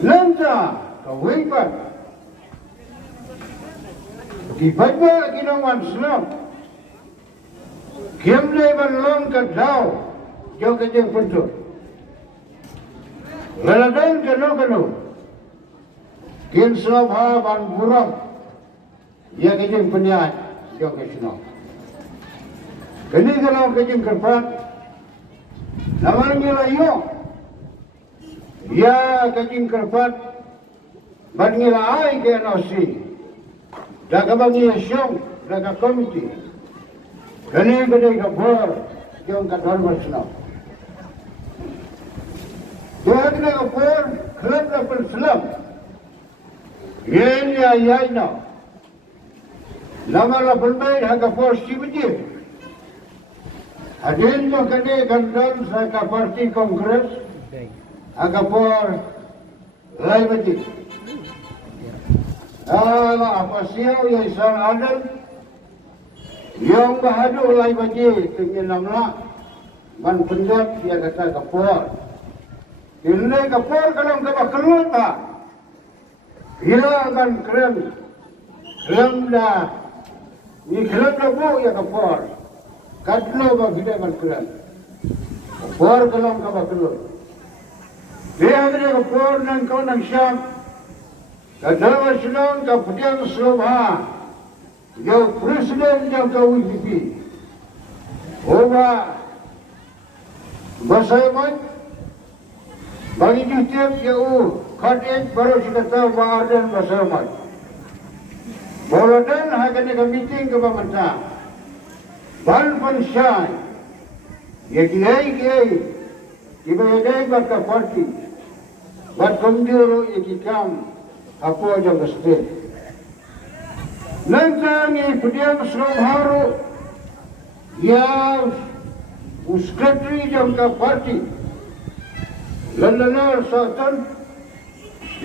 Lanta kawipan. Di bawah ginawan Islam. Kimle banlong kadau jauh kejeng pentu. Laladan kano. Kin Islam ban burang. Ia kejeng penyiat jauh kesino. Kini kalau kejeng kerpat. Namanya layo. Ya kejeng kerpat. Ban ngila ai ke nosi. Daga bangi syong, daga komiti. Kani kadai kapur, jom kadar bersama. Dia kadai kapur, kelab lapar selam. Yen ya na. Nama lapar baik kapur si biji. Adin tu kadai kandan sa parti kongres, kapur lai biji. Apa siau yang isang adal yang bahadu lai baji tinggi namla ban penjat dia kata kapur ini kapur kalau kau keluar tak hilang krem dah ni krem dah bu ya kapur kadlo bah tidak ban krem kapur kalau kau keluar dia ada kapur dan kau nang syam Kadawa senang kemudian selama yang presiden yang kau UDP, Oba Basaiman bagi justiap yang kadang baru sudah tahu bahagian Basaiman. Boladan akan ada meeting ke pemerintah. Ban pensyai, ya kiai, kiai baka parti, bat komdiro ya kikam. Apa yang mesti? Nanti kemudian Islam haru yang sekretari jangka parti, lalu satan